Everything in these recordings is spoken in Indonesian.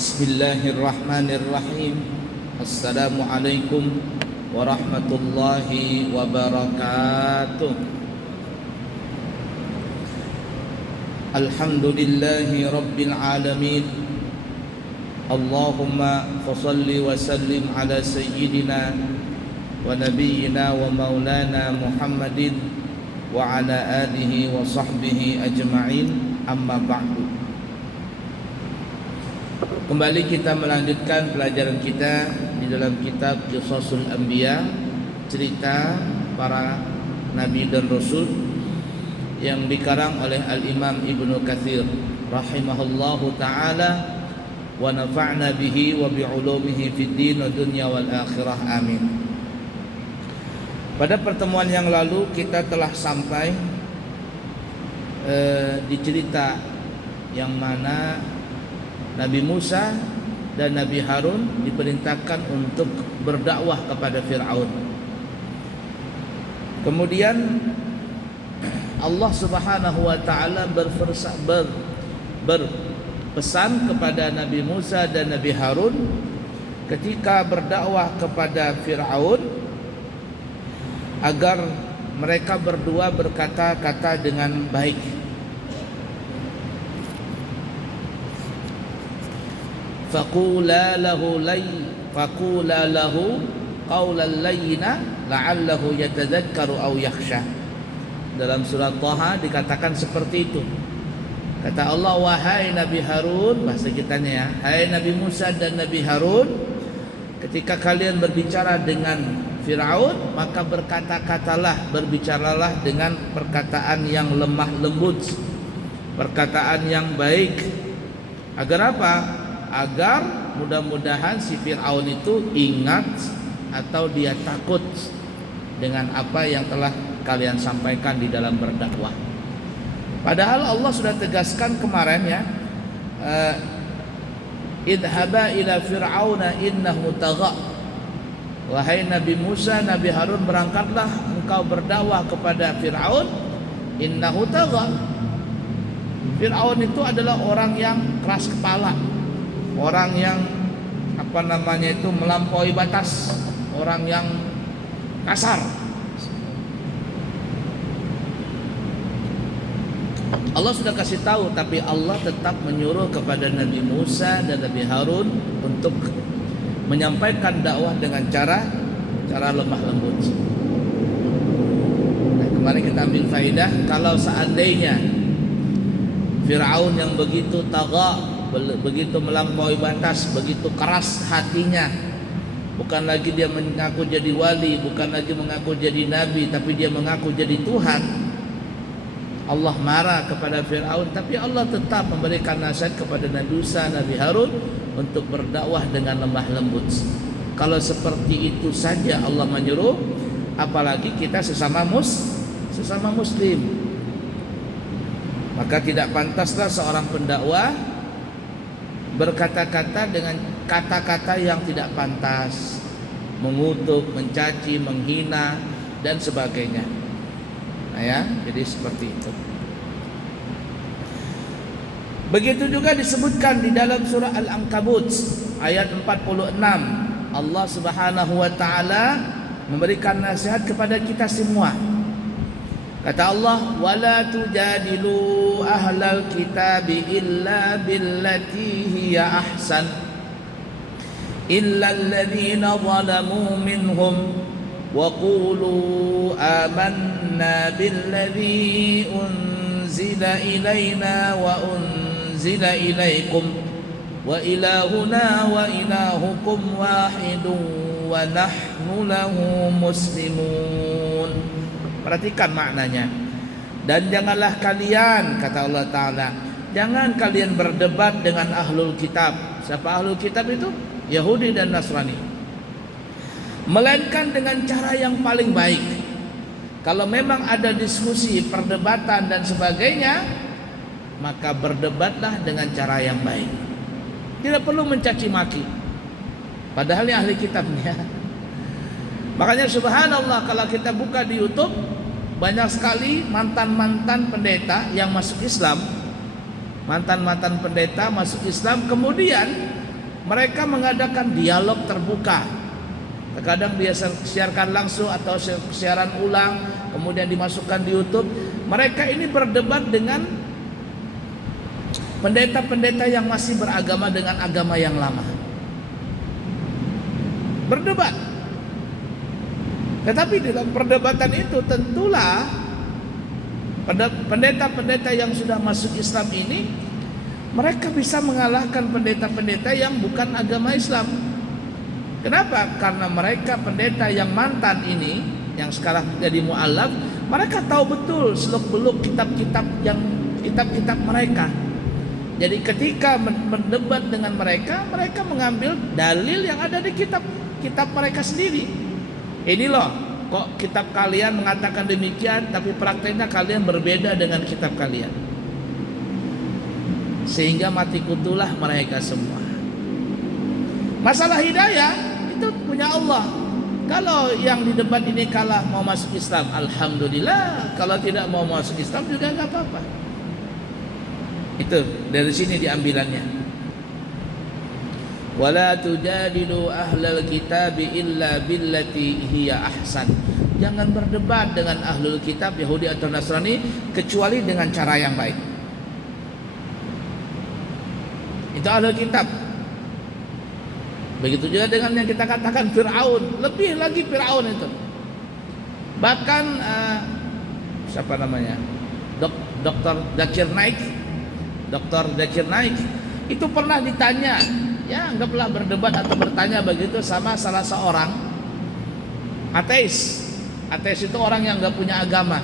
Bismillahirrahmanirrahim. Assalamualaikum warahmatullahi wabarakatuh. Alhamdulillahi rabbil alamin. Allahumma fasalli wa sallim ala sayyidina wa nabiyyina wa maulana Muhammadin wa ala alihi wa sahbihi ajma'in. Amma ba'du. Kembali kita melanjutkan pelajaran kita di dalam kitab Qisasul Anbiya, cerita para nabi dan rasul yang dikarang oleh Al-Imam Ibnu Katsir rahimahullahu taala, wa nafa'na bihi wa bi'ulumihi fid din wa dunya wal akhirah, amin. Pada pertemuan yang lalu kita telah sampai di cerita yang mana Nabi Musa dan Nabi Harun diperintahkan untuk berdakwah kepada Fir'aun. Kemudian Allah Subhanahu wa taala berpesan kepada Nabi Musa dan Nabi Harun ketika berdakwah kepada Fir'aun agar mereka berdua berkata-kata dengan baik. Faqula lahu qawlan layyina la'allahu yatadhakkaru aw yakhsha. Dalam surat Thaha dikatakan seperti itu. Kata Allah, wahai Nabi Harun, bahasa kitanya ya, hai Nabi Musa dan Nabi Harun, ketika kalian berbicara dengan Fir'aun, maka berbicaralah dengan perkataan yang lemah lembut, perkataan yang baik. Agar apa? Agar mudah-mudahan si Fir'aun itu ingat atau dia takut dengan apa yang telah kalian sampaikan di dalam berdakwah. Padahal Allah sudah tegaskan kemarin ya, idhaba ila fir'auna innahu tagha. Wahai Nabi Musa, Nabi Harun, berangkatlah engkau berdakwah kepada Fir'aun, innahu tagha. Fir'aun itu adalah orang yang keras kepala, orang yang melampaui batas, orang yang kasar. Allah sudah kasih tahu, tapi Allah tetap menyuruh kepada Nabi Musa dan Nabi Harun untuk menyampaikan dakwah dengan cara lemah lembut. Nah, kemarin kita ambil faedah, kalau seandainya Fir'aun yang begitu tagha, begitu melampaui batas, begitu keras hatinya, bukan lagi dia mengaku jadi wali, bukan lagi mengaku jadi nabi, tapi dia mengaku jadi Tuhan, Allah marah kepada Fir'aun. Tapi Allah tetap memberikan nasihat kepada Nabi Musa, Nabi Harun untuk berdakwah dengan lemah lembut. Kalau seperti itu saja Allah menyuruh, apalagi kita sesama muslim. Maka tidak pantaslah seorang pendakwah berkata-kata dengan kata-kata yang tidak pantas, mengutuk, mencaci, menghina dan sebagainya. Nah ya, jadi seperti itu. Begitu juga disebutkan di dalam surah Al-Ankabut ayat 46. Allah Subhanahu wa taala memberikan nasihat kepada kita semua. Kata Allah, wala tujadilu ahlal kitabi illa billati hiya ahsan illa alladhina zalamu minhum wa qulu amanna billadhi unzila ilayna wa unzila ilaykum wa ilahuna wa ilahukum wahidun wa nahnu lahu muslimun. Perhatikan maknanya. Dan janganlah kalian, kata Allah Ta'ala, jangan kalian berdebat dengan ahlul kitab. Siapa ahlul kitab itu? Yahudi dan Nasrani. Melainkan dengan cara yang paling baik. Kalau memang ada diskusi, perdebatan dan sebagainya, maka berdebatlah dengan cara yang baik. Tidak perlu mencaci maki. Padahal ini ahli kitabnya. Makanya subhanallah, kalau kita buka di YouTube, banyak sekali mantan-mantan pendeta yang masuk Islam. Mantan-mantan pendeta masuk Islam, kemudian mereka mengadakan dialog terbuka. Terkadang dia siarkan langsung atau siaran ulang, kemudian dimasukkan di YouTube. Mereka ini berdebat dengan pendeta-pendeta yang masih beragama dengan agama yang lama. Berdebat. Tetapi dalam perdebatan itu tentulah pendeta-pendeta yang sudah masuk Islam ini, mereka bisa mengalahkan pendeta-pendeta yang bukan agama Islam. Kenapa? Karena mereka pendeta yang mantan ini, yang sekarang jadi mu'alaf, mereka tahu betul seluk-beluk kitab-kitab mereka. Jadi ketika mendebat dengan mereka, mereka mengambil dalil yang ada di kitab mereka sendiri. Ini loh, kok kitab kalian mengatakan demikian, tapi prakteknya kalian berbeda dengan kitab kalian. Sehingga mati kutulah mereka semua. Masalah hidayah itu punya Allah. Kalau yang di debat ini kalah mau masuk Islam, alhamdulillah. Kalau tidak mau masuk Islam juga nggak apa-apa. Itu dari sini diambilannya. Wala tujadilu ahlal kitab illa billati hiya ahsan. Jangan berdebat dengan ahlul kitab Yahudi atau Nasrani kecuali dengan cara yang baik. Itu ahlul kitab. Begitu juga dengan yang kita katakan Fir'aun, lebih lagi Fir'aun itu. Bahkan siapa namanya? Dr. Zakir Naik itu pernah ditanya, ya anggaplah berdebat atau bertanya begitu sama salah seorang ateis. Ateis itu orang yang nggak punya agama,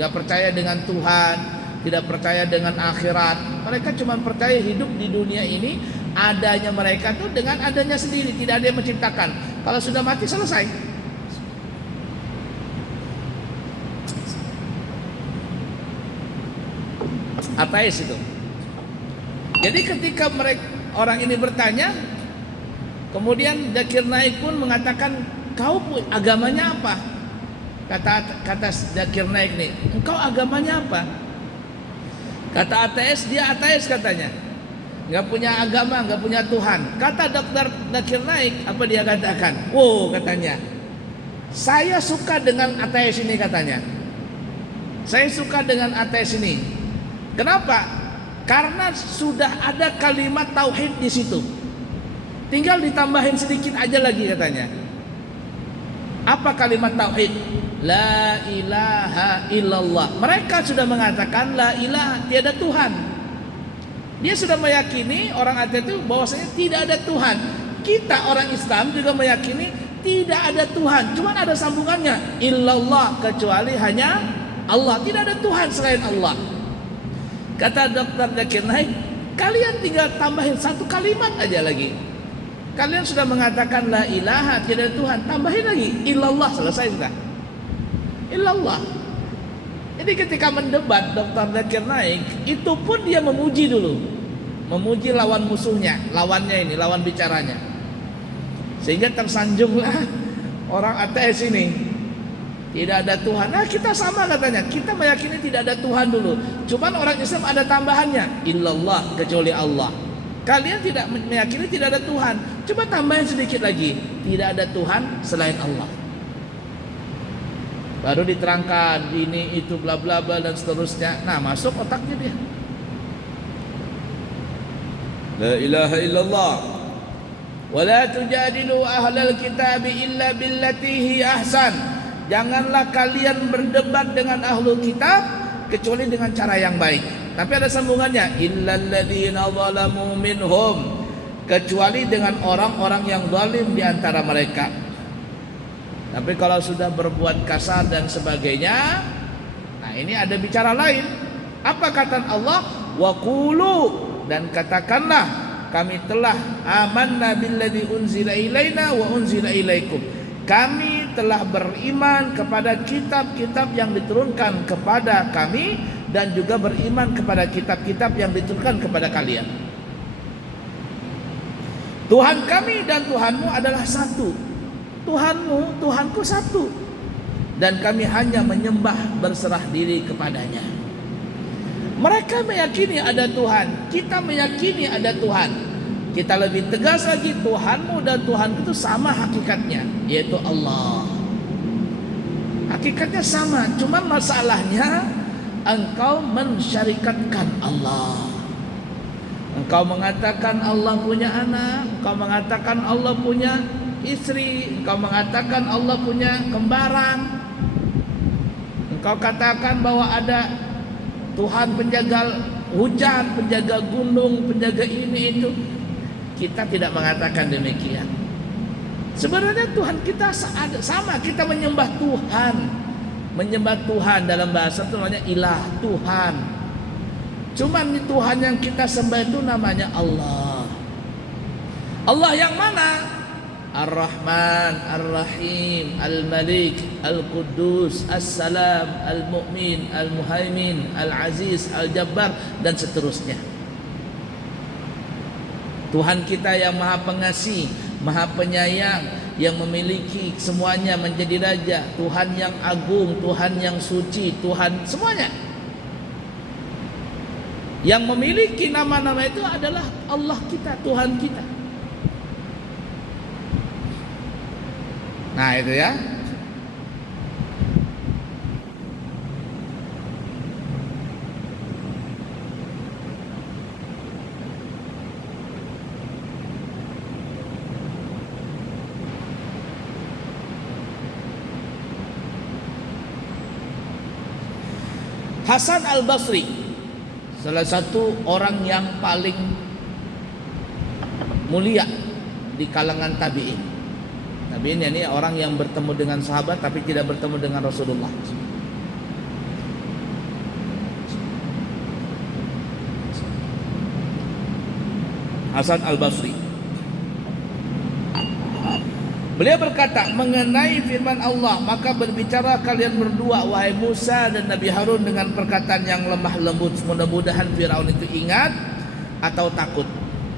nggak percaya dengan Tuhan, tidak percaya dengan akhirat. Mereka cuma percaya hidup di dunia ini, adanya mereka tuh dengan adanya sendiri, tidak ada yang menciptakan. Kalau sudah mati selesai. Ateis itu. Jadi ketika orang ini bertanya, kemudian Zakir Naik pun mengatakan, kau agamanya apa? Kata Zakir Naik nih, engkau agamanya apa? Kata ateis, dia ateis katanya, nggak punya agama, nggak punya Tuhan. Kata Dr. Zakir Naik, apa dia katakan? Oh, katanya, saya suka dengan ateis ini katanya. Saya suka dengan ateis ini. Kenapa? Karena sudah ada kalimat tauhid di situ. Tinggal ditambahin sedikit aja lagi katanya. Apa kalimat tauhid? La ilaha illallah. Mereka sudah mengatakan la ilaha, tiada Tuhan. Dia sudah meyakini, orang ateis itu bahwasanya tidak ada Tuhan. Kita orang Islam juga meyakini tidak ada Tuhan. Cuma ada sambungannya, illallah, kecuali hanya Allah. Tidak ada Tuhan selain Allah. Kata Dr. Zakir Naik, kalian tinggal tambahin satu kalimat aja lagi. Kalian sudah mengatakan la ilaha, tidak ada Tuhan, tambahin lagi illallah, selesai sudah. Illallah. Jadi ketika mendebat Dr. Zakir Naik, itu pun dia memuji dulu. Memuji lawan musuhnya, lawannya ini, lawan bicaranya. Sehingga tersanjunglah orang ateis ini. Tidak ada Tuhan. Nah, kita sama katanya. Kita meyakini tidak ada Tuhan dulu. Cuman orang Islam ada tambahannya, illallah, kecuali Allah. Kalian tidak meyakini tidak ada Tuhan. Coba tambahin sedikit lagi, tidak ada Tuhan selain Allah. Baru diterangkan ini itu bla bla bla dan seterusnya. Nah, masuk otaknya dia. La ilaha illallah. Wala tujadilu ahlal kitab illa billati hi ahsan. Janganlah kalian berdebat dengan ahlul kitab kecuali dengan cara yang baik. Tapi ada sambungannya, illal ladzina zalamu minhum, kecuali dengan orang-orang yang zalim di antara mereka. Tapi kalau sudah berbuat kasar dan sebagainya, nah ini ada bicara lain. Apa kata Allah? Wa qulu, dan katakanlah kami telah amanna billadzi unzila ilaina wa unzila ilaikum. Kami telah beriman kepada kitab-kitab yang diturunkan kepada kami dan juga beriman kepada kitab-kitab yang diturunkan kepada kalian. Tuhan kami dan Tuhanmu adalah satu. Tuhanmu, Tuhanku satu. Dan kami hanya menyembah, berserah diri kepadanya. Mereka meyakini ada Tuhan, kita meyakini ada Tuhan. Kita lebih tegas lagi, Tuhanmu dan Tuhan itu sama hakikatnya, yaitu Allah. Hakikatnya sama, cuman masalahnya engkau mensyarikatkan Allah. Engkau mengatakan Allah punya anak, engkau mengatakan Allah punya istri, engkau mengatakan Allah punya kembaran. Engkau katakan bahwa ada Tuhan penjaga hujan, penjaga gunung, penjaga ini itu. Kita tidak mengatakan demikian. Sebenarnya Tuhan kita sama, kita menyembah Tuhan. Menyembah Tuhan dalam bahasa itu namanya ilah, Tuhan. Cuman Tuhan yang kita sembah itu namanya Allah. Allah yang mana? Ar-Rahman, Ar-Rahim, Al-Malik, Al-Quddus, As-Salam, Al-Mu'min, Al-Muhaimin, Al-Aziz, Al-Jabbar, dan seterusnya. Tuhan kita yang maha pengasih, maha penyayang, yang memiliki semuanya menjadi raja, Tuhan yang agung, Tuhan yang suci, Tuhan semuanya. Yang memiliki nama-nama itu adalah Allah kita, Tuhan kita. Nah itu ya. Hasan Al-Basri, salah satu orang yang paling mulia di kalangan tabi'in. Tabi'in ini orang yang bertemu dengan sahabat tapi tidak bertemu dengan Rasulullah. Hasan Al-Basri, beliau berkata mengenai firman Allah, maka berbicara kalian berdua wahai Musa dan Nabi Harun dengan perkataan yang lemah lembut, mudah-mudahan Firaun itu ingat atau takut.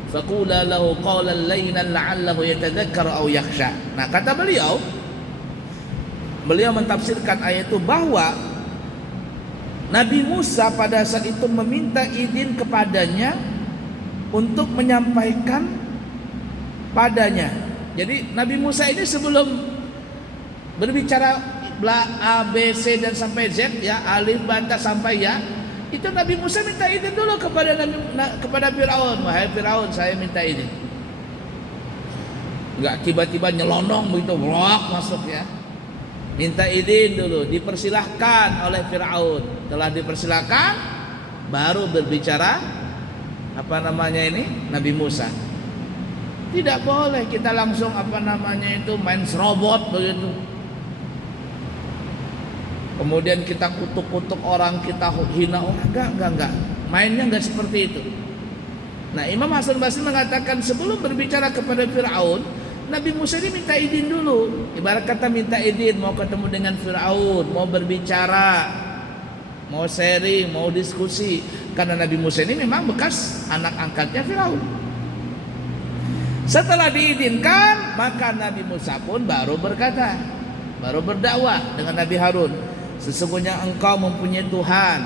Faqula lahu qawlan layyinan la'allahu yatadhakkaru aw yakhsha. Nah, kata beliau mentafsirkan ayat itu bahwa Nabi Musa pada saat itu meminta izin kepadanya untuk menyampaikan padanya. Jadi Nabi Musa ini sebelum berbicara A, B, C dan sampai Z ya, alif, banta sampai ya, itu Nabi Musa minta izin dulu kepada Firaun. Wahai Firaun, saya minta izin. Enggak tiba-tiba nyelonong begitu, blok masuk ya. Minta izin dulu, dipersilahkan oleh Firaun. Telah dipersilahkan, baru berbicara Nabi Musa. Tidak boleh kita langsung main serobot begitu. Kemudian kita kutuk-kutuk orang, kita hina orang, enggak. Mainnya enggak seperti itu. Nah, Imam Hasan Basri mengatakan sebelum berbicara kepada Firaun, Nabi Musa ini minta izin dulu. Ibarat kata minta izin mau ketemu dengan Firaun, mau berbicara, mau sharing, mau diskusi. Karena Nabi Musa ini memang bekas anak angkatnya Firaun. Setelah diizinkan, maka Nabi Musa pun baru berkata, baru berdakwah dengan Nabi Harun, sesungguhnya engkau mempunyai Tuhan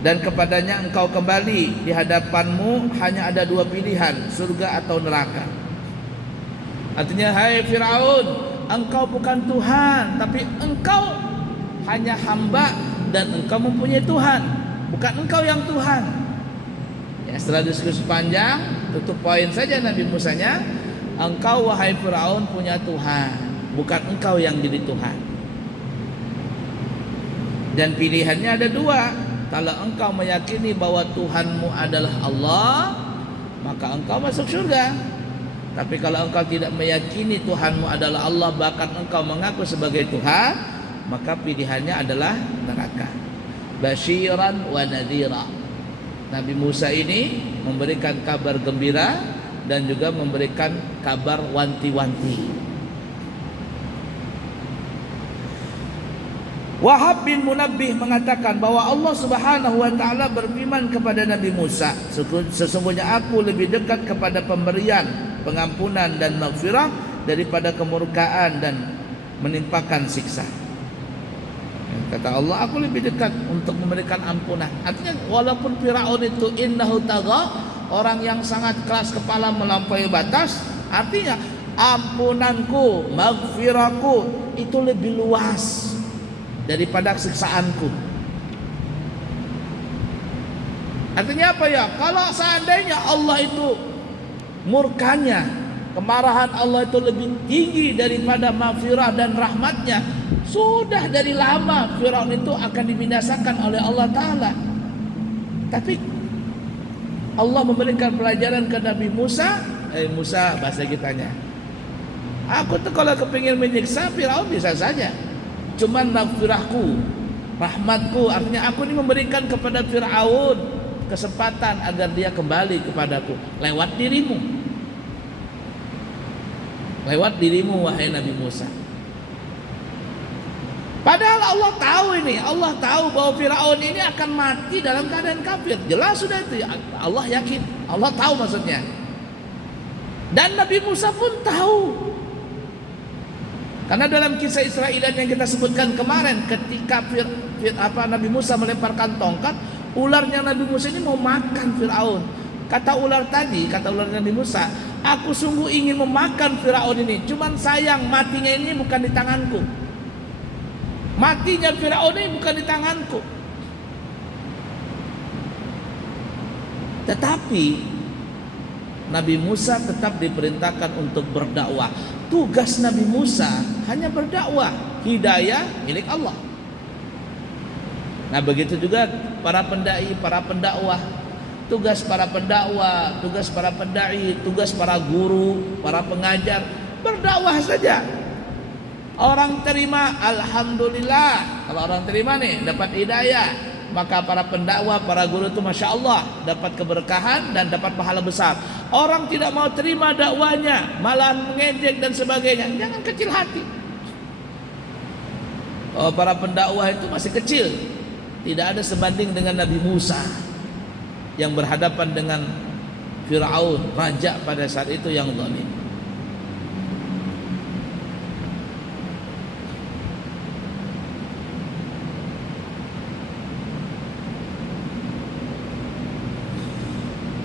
dan kepadanya engkau kembali. Di hadapanmu hanya ada dua pilihan, surga atau neraka. Artinya, hai Firaun, engkau bukan Tuhan, tapi engkau hanya hamba dan engkau mempunyai Tuhan, bukan engkau yang Tuhan. Ya, setelah diskusi panjang, tutup poin saja Nabi Musanya, engkau wahai Firaun punya Tuhan, bukan engkau yang jadi Tuhan. Dan pilihannya ada dua. Kalau engkau meyakini bahwa Tuhanmu adalah Allah, maka engkau masuk surga. Tapi kalau engkau tidak meyakini Tuhanmu adalah Allah, bahkan engkau mengaku sebagai Tuhan, maka pilihannya adalah neraka. Basyiran wa nadhira. Nabi Musa ini memberikan kabar gembira dan juga memberikan kabar wanti-wanti. Wahab bin Munabbih mengatakan bahwa Allah Subhanahu wa taala berfirman kepada Nabi Musa, sesungguhnya aku lebih dekat kepada pemberian pengampunan dan maghfirah daripada kemurkaan dan menimpakan siksa. Kata Allah, aku lebih dekat untuk memberikan ampunan. Artinya walaupun Firaun itu innahu tagha, orang yang sangat keras kepala melampaui batas, artinya ampunanku, maghfirahku itu lebih luas daripada siksaanku. Artinya apa ya? Kalau seandainya Allah itu murkanya, kemarahan Allah itu lebih tinggi daripada maghfirah dan rahmatnya, sudah dari lama Firaun itu akan dibinasakan oleh Allah Ta'ala. Tapi Allah memberikan pelajaran ke Nabi Musa. Musa, bahasa kitanya, aku tuh kalau kepingin menyiksa Firaun bisa saja, cuman maghfirahku, rahmatku, artinya aku ini memberikan kepada Firaun kesempatan agar dia kembali kepadaku lewat dirimu. Lewat dirimu wahai Nabi Musa. Padahal Allah tahu ini, Allah tahu bahwa Firaun ini akan mati dalam keadaan kafir. Jelas sudah itu, Allah yakin, Allah tahu maksudnya. Dan Nabi Musa pun tahu. Karena dalam kisah Israeliat yang kita sebutkan kemarin, ketika Nabi Musa melemparkan tongkat, ularnya Nabi Musa ini mau makan Firaun. Kata ular Nabi Musa, aku sungguh ingin memakan Firaun ini, cuman sayang matinya ini bukan di tanganku. Matinya Firaun ini bukan di tanganku. Tetapi Nabi Musa tetap diperintahkan untuk berdakwah. Tugas Nabi Musa hanya berdakwah, hidayah milik Allah. Nah begitu juga para pendai, para pendakwah. Tugas para pendakwah, tugas para pendai, tugas para guru, para pengajar, berdakwah saja. Orang terima, alhamdulillah. Kalau orang terima nih dapat hidayah, maka para pendakwah, para guru itu masya Allah dapat keberkahan dan dapat pahala besar. Orang tidak mau terima dakwanya, malah mengejek dan sebagainya, jangan kecil hati. Para pendakwah itu masih kecil, tidak ada sebanding dengan Nabi Musa yang berhadapan dengan Firaun, raja pada saat itu yang zalim.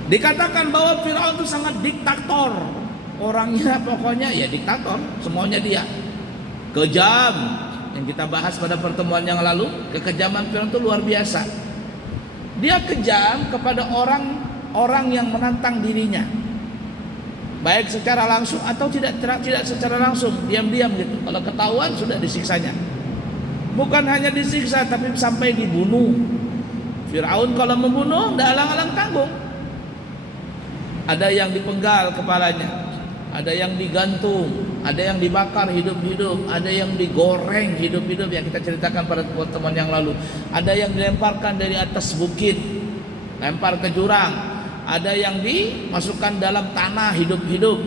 Dikatakan bahwa Firaun itu sangat diktator. Orangnya pokoknya ya diktator, semuanya dia. Kejam. Yang kita bahas pada pertemuan yang lalu, kekejaman Firaun itu luar biasa. Dia kejam kepada orang-orang yang menantang dirinya, baik secara langsung atau tidak secara langsung, diam-diam gitu. Kalau ketahuan sudah disiksanya. Bukan hanya disiksa, tapi sampai dibunuh. Firaun kalau membunuh tidak alang-alang tanggung. Ada yang dipenggal kepalanya, ada yang digantung, ada yang dibakar hidup-hidup, ada yang digoreng hidup-hidup yang kita ceritakan pada pertemuan yang lalu. Ada yang dilemparkan dari atas bukit, lempar ke jurang. Ada yang dimasukkan dalam tanah hidup-hidup.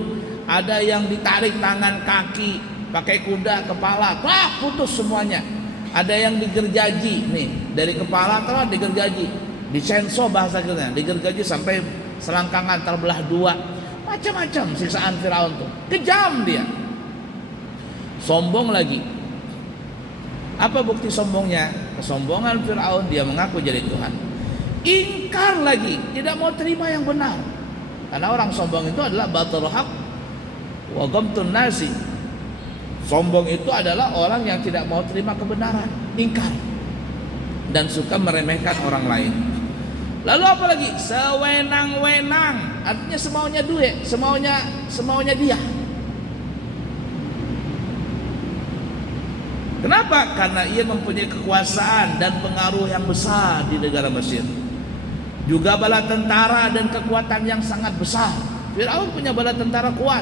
Ada yang ditarik tangan kaki, pakai kuda kepala, putus semuanya. Ada yang digergaji nih, dari kepala telah digergaji, disenso bahasa kita, digergaji sampai selangkangan terbelah dua. Macam-macam siksaan Firaun tuh. Kejam dia. Sombong lagi. Apa bukti sombongnya? Kesombongan Firaun, dia mengaku jadi Tuhan. Ingkar lagi, tidak mau terima yang benar. Karena orang sombong itu adalah batarul haq wa ghamtun nasi. Sombong itu adalah orang yang tidak mau terima kebenaran, ingkar, dan suka meremehkan orang lain. Lalu apa lagi? Sewenang-wenang, artinya semaunya duit, semaunya dia. Kenapa? Karena ia mempunyai kekuasaan dan pengaruh yang besar di negara Mesir. Juga bala tentara dan kekuatan yang sangat besar. Firaun punya bala tentara kuat,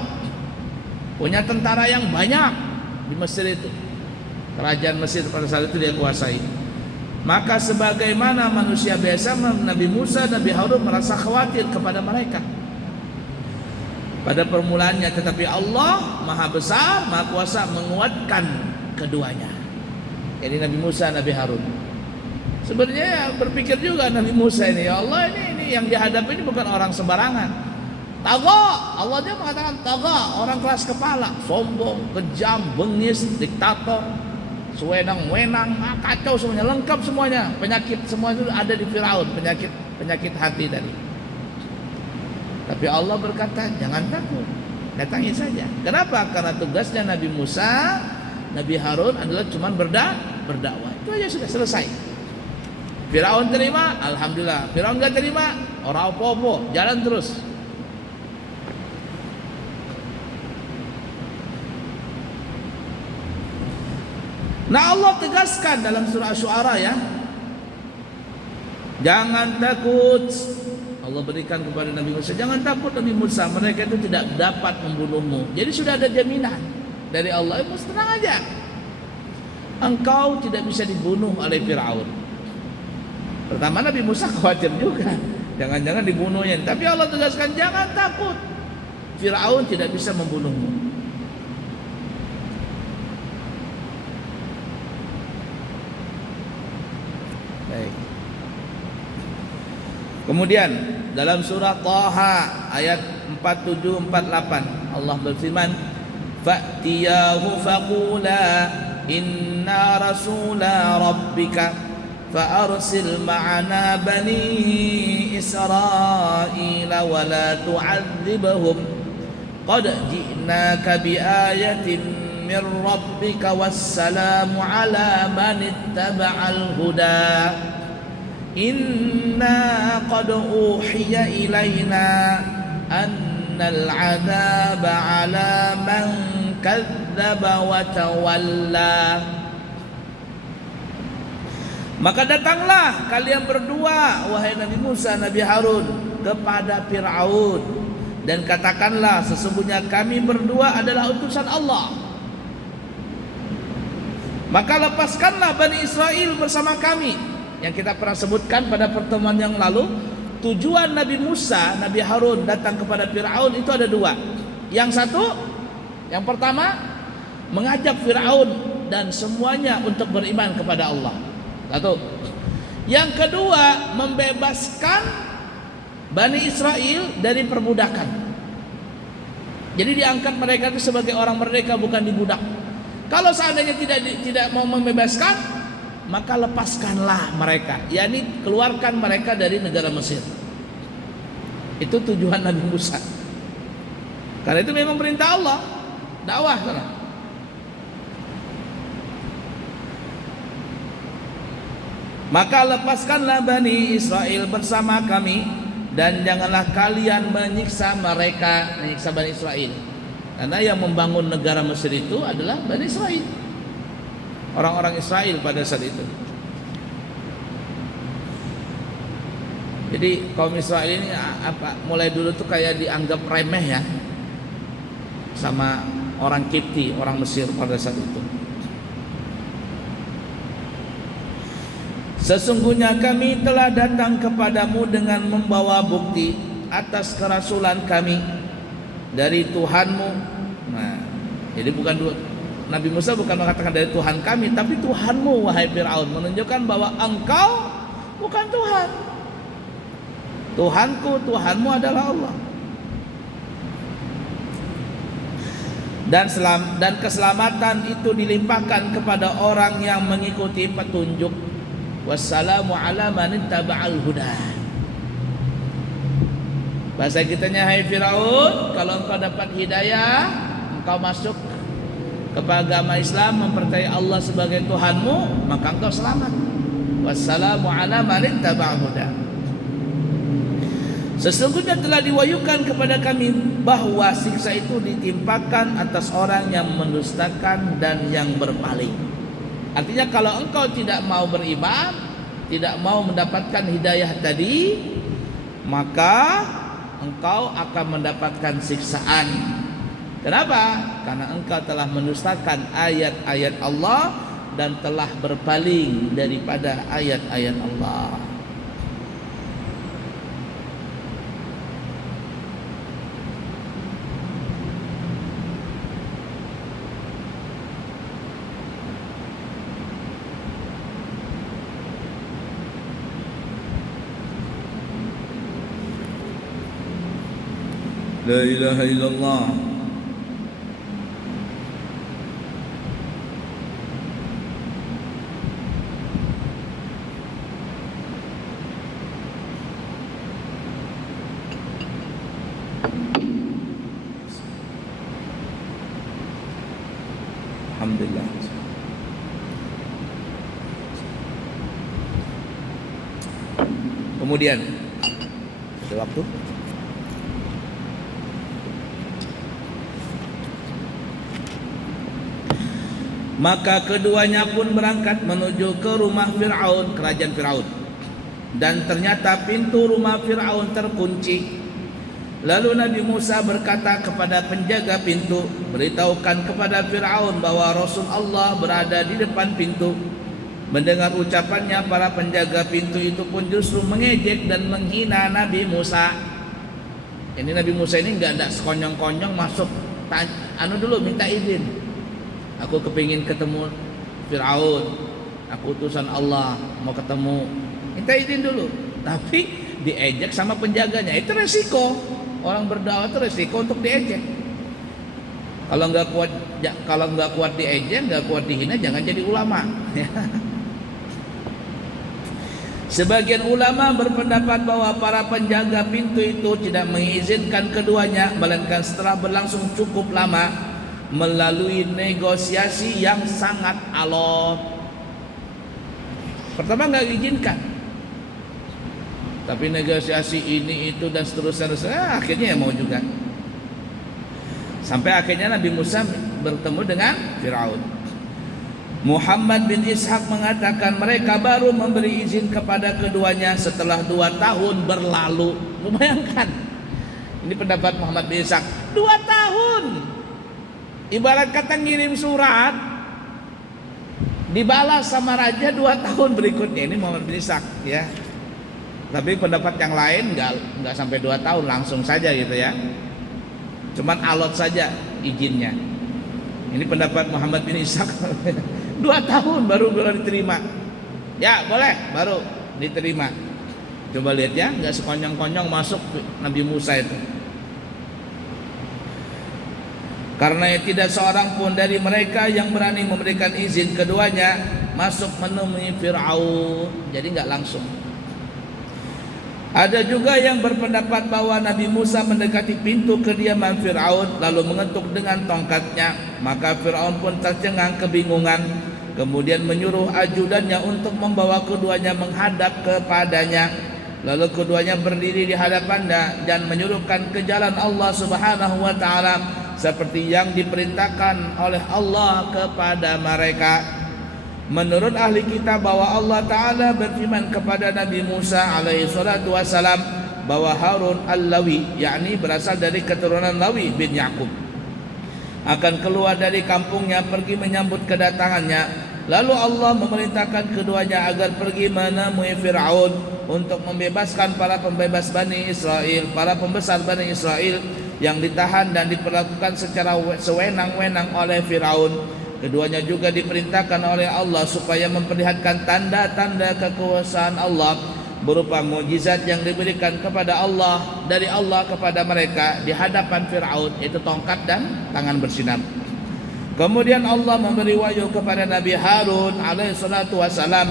punya tentara yang banyak di Mesir itu. Kerajaan Mesir pada saat itu dia kuasai. Maka sebagaimana manusia biasa, Nabi Musa, Nabi Harun merasa khawatir kepada mereka pada permulaannya, tetapi Allah Maha Besar, Maha Kuasa menguatkan keduanya. Jadi Nabi Musa, Nabi Harun. Sebenarnya ya, berpikir juga Nabi Musa ini, ya Allah, ini yang dihadapi ini bukan orang sembarangan. Taga, Allah dia mengatakan taga, orang keras kepala, sombong, kejam, bengis, diktator, sewenang-wenang, kacau semuanya, lengkap semuanya. Penyakit semua itu ada di Firaun, penyakit hati tadi. Tapi Allah berkata, jangan takut, datangi saja. Kenapa? Karena tugasnya Nabi Musa, Nabi Harun adalah cuma berdakwah. Itu aja sudah selesai. Firaun terima, alhamdulillah. Firaun enggak terima, orang apa-apa, jalan terus. Nah, Allah tegaskan dalam surah Asy-Syu'ara ya. Jangan takut. Allah berikan kepada Nabi Musa, jangan takut Nabi Musa, mereka itu tidak dapat membunuhmu. Jadi sudah ada jaminan dari Allah, tenang aja. Engkau tidak bisa dibunuh oleh Firaun. Pertama Nabi Musa khawatir juga, jangan-jangan dibunuhnya. Tapi Allah tegaskan, jangan takut, Firaun tidak bisa membunuhmu. Baik. Kemudian dalam surah Thaha ayat 47-48 Allah berfirman, fa'tiyahu faqula inna rasula rabbika fa'arsil ma'ana bani Israila wa la tu'adzibahum qad ji'naka biayatin min rabbika wassalamu ala man ittaba'al huda inna qad uhiya ilayna annal adaba ala man kadzdzaba wa tawalla. Maka datanglah kalian berdua wahai Nabi Musa, Nabi Harun, kepada Firaun dan katakanlah, sesungguhnya kami berdua adalah utusan Allah. Maka lepaskanlah Bani Israel bersama kami. Yang kita pernah sebutkan pada pertemuan yang lalu, tujuan Nabi Musa, Nabi Harun datang kepada Firaun itu ada dua. Yang satu, yang pertama, mengajak Firaun dan semuanya untuk beriman kepada Allah. Satu. Yang kedua, membebaskan Bani Israel dari perbudakan. Jadi diangkat mereka itu sebagai orang merdeka, bukan dibudak. Kalau seandainya tidak mau membebaskan, maka lepaskanlah mereka, yakni keluarkan mereka dari negara Mesir. Itu tujuan Nabi Musa. Karena itu memang perintah Allah, dakwah sana. Maka lepaskanlah Bani Israel bersama kami dan janganlah kalian menyiksa mereka, menyiksa Bani Israel. Karena yang membangun negara Mesir itu adalah Bani Israel, orang-orang Israel pada saat itu. Jadi kaum Israel ini mulai dulu tuh kayak dianggap remeh ya sama orang Kipti, orang Mesir pada saat itu. Sesungguhnya kami telah datang kepadamu dengan membawa bukti atas kerasulan kami dari Tuhanmu. Nah, jadi Nabi Musa bukan mengatakan dari Tuhan kami, tapi Tuhanmu wahai Firaun, menunjukkan bahwa engkau bukan Tuhan. Tuhanku, Tuhanmu adalah Allah. Dan keselamatan itu dilimpahkan kepada orang yang mengikuti petunjuk. Wassalamu ala man ittaba'al huda. Bahasa kitanya, hai Firaun, kalau engkau dapat hidayah, engkau masuk kepada agama Islam, mempercayai Allah sebagai Tuhanmu, maka engkau selamat. Wassalamu ala man ittaba'al huda. Sesungguhnya telah diwahyukan kepada kami bahwa siksa itu ditimpakan atas orang yang mendustakan dan yang berpaling. Artinya kalau engkau tidak mau beriman, tidak mau mendapatkan hidayah tadi, maka engkau akan mendapatkan siksaan. Kenapa? Karena engkau telah mendustakan ayat-ayat Allah dan telah berpaling daripada ayat-ayat Allah. La ilaha illallah. Alhamdulillah. Kemudian ada waktu. Maka keduanya pun berangkat menuju ke rumah Fir'aun, kerajaan Fir'aun. Dan ternyata pintu rumah Fir'aun terkunci. Lalu Nabi Musa berkata kepada penjaga pintu, beritahukan kepada Fir'aun bahwa Rasul Allah berada di depan pintu. Mendengar ucapannya, para penjaga pintu itu pun justru mengejek dan menghina Nabi Musa. Ini Nabi Musa ini nggak ada sekonyong-konyong masuk, dulu minta izin. Aku kepingin ketemu Fir'aun, aku utusan Allah, mau ketemu, minta izin dulu. Tapi diejek sama penjaganya. Itu resiko. Orang berdakwah itu resiko untuk diejek. Kalau nggak kuat diejek, nggak kuat dihina, jangan jadi ulama. Sebagian ulama berpendapat bahwa para penjaga pintu itu tidak mengizinkan keduanya, melainkan setelah berlangsung cukup lama melalui negosiasi yang sangat alot. Pertama nggak diizinkan, tapi negosiasi ini itu dan seterusnya, akhirnya ya mau juga. Sampai akhirnya Nabi Musa bertemu dengan Fir'aun. Muhammad bin Ishaq mengatakan mereka baru memberi izin kepada keduanya setelah 2 tahun berlalu. Bayangkan, ini pendapat Muhammad bin Ishaq, 2 tahun. Ibarat kata ngirim surat dibalas sama raja 2 tahun berikutnya. Ini Muhammad bin Ishaq ya. Tapi pendapat yang lain enggak sampai 2 tahun, langsung saja gitu ya. Cuman alot saja izinnya. Ini pendapat Muhammad bin Ishaq. 2 tahun baru diterima. Ya boleh, baru diterima. Coba lihat ya, enggak sekonyong-konyong masuk Nabi Musa itu. Karena tidak seorang pun dari mereka yang berani memberikan izin keduanya masuk menemui Fir'aun. Jadi enggak langsung. Ada juga yang berpendapat bahwa Nabi Musa mendekati pintu kediaman Fir'aun lalu mengetuk dengan tongkatnya. Maka Fir'aun pun tercengang kebingungan, kemudian menyuruh ajudannya untuk membawa keduanya menghadap kepadanya. Lalu keduanya berdiri di hadapannya dan menyuruhkan ke jalan Allah Subhanahu wa taala seperti yang diperintahkan oleh Allah kepada mereka. Menurut ahli kitab bahwa Allah Ta'ala berfirman kepada Nabi Musa alaihi salatu wassalam bahwa Harun al-Lawi, yakni berasal dari keturunan Lawi bin Ya'qub, akan keluar dari kampungnya pergi menyambut kedatangannya. Lalu Allah memerintahkan keduanya agar pergi menemui Fir'aun untuk membebaskan para pembebas Bani Israel, para pembesar Bani Israel yang ditahan dan diperlakukan secara sewenang-wenang oleh Fir'aun. Keduanya juga diperintahkan oleh Allah supaya memperlihatkan tanda-tanda kekuasaan Allah berupa mukjizat yang diberikan kepada Allah dari Allah kepada mereka di hadapan Fir'aun, itu tongkat dan tangan bersinar. Kemudian Allah memberi wahyu kepada Nabi Harun alaihi salatu wassalam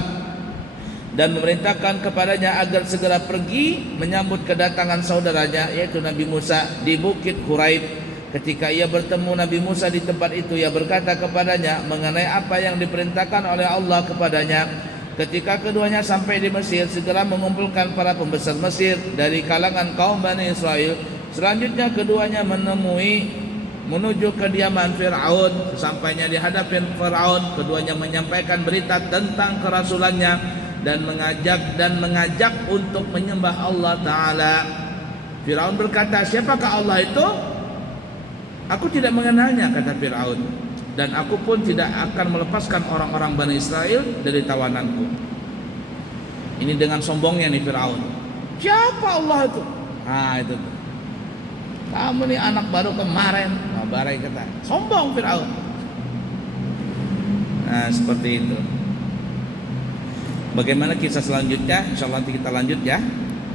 dan memerintahkan kepadanya agar segera pergi menyambut kedatangan saudaranya yaitu Nabi Musa di Bukit Huraib. Ketika ia bertemu Nabi Musa di tempat itu, ia berkata kepadanya mengenai apa yang diperintahkan oleh Allah kepadanya. Ketika keduanya sampai di Mesir, segera mengumpulkan para pembesar Mesir dari kalangan kaum Bani Israel. Selanjutnya keduanya menuju kediaman Fir'aun. Sampainya di hadapan Fir'aun, keduanya menyampaikan berita tentang kerasulannya dan mengajak untuk menyembah Allah Ta'ala. Fir'aun berkata, siapakah Allah itu? Aku tidak mengenalnya, kata Fir'aun, dan aku pun tidak akan melepaskan orang-orang Bani Israel dari tawananku. Ini dengan sombongnya nih Fir'aun. Siapa Allah itu? Itu tuh. Kamu nih anak baru kemarin. Barai kata. Sombong Fir'aun. Nah seperti itu. Bagaimana kisah selanjutnya? Insya Allah nanti kita lanjut ya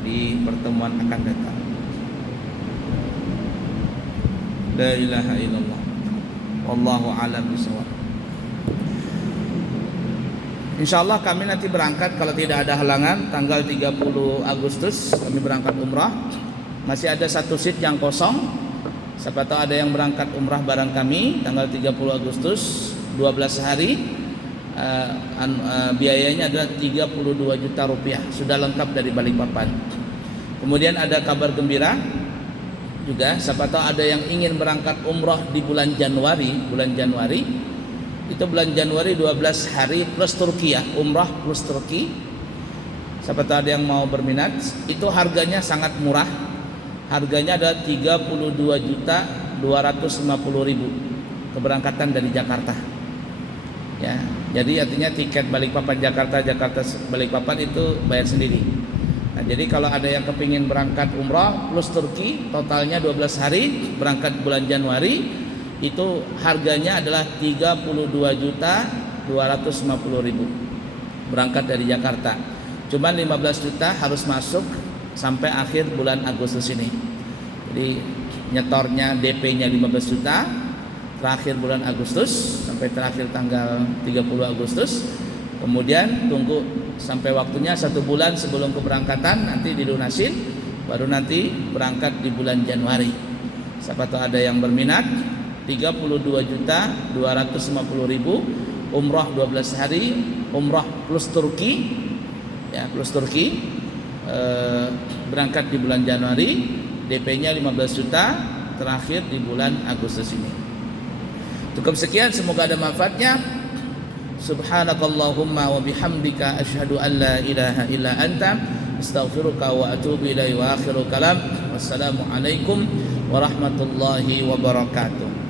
di pertemuan akan datang. La ilaha illallah. Wallahu a'lam bishawab. Insyaallah kami nanti berangkat kalau tidak ada halangan tanggal 30 Agustus kami berangkat umrah. Masih ada 1 seat yang kosong. Siapa tahu ada yang berangkat umrah bareng kami tanggal 30 Agustus. 12 hari biayanya adalah 32 juta rupiah, sudah lengkap dari Balikpapan. Kemudian ada kabar gembira juga, siapa tahu ada yang ingin berangkat umroh di bulan Januari itu bulan Januari 12 hari plus Turki ya, umroh plus Turki. Siapa tahu ada yang mau berminat, itu harganya sangat murah. Harganya adalah 32.250.000 keberangkatan dari Jakarta. Ya, jadi artinya tiket Balikpapan Jakarta Balikpapan itu bayar sendiri. Nah, jadi kalau ada yang kepingin berangkat umrah plus Turki, totalnya 12 hari, berangkat bulan Januari, itu harganya adalah 32.250.000 berangkat dari Jakarta. Cuman 15 juta harus masuk sampai akhir bulan Agustus ini. Jadi nyetornya DP-nya 15 juta terakhir bulan Agustus sampai terakhir tanggal 30 Agustus. Kemudian tunggu sampai waktunya 1 bulan sebelum keberangkatan, nanti dilunasin, baru nanti berangkat di bulan Januari. Siapa tahu ada yang berminat. 32.250.000 umrah 12 hari, umrah plus Turki ya, plus Turki, berangkat di bulan Januari, DP-nya 15 juta terakhir di bulan Agustus ini. Cukup sekian, semoga ada manfaatnya. Subhanakallahumma wa bihamdika asyhadu an la ilaha illa anta astaghfiruka wa atubu ilaihi wa akhiru kalam. Wassalamualaikum warahmatullahi wabarakatuh.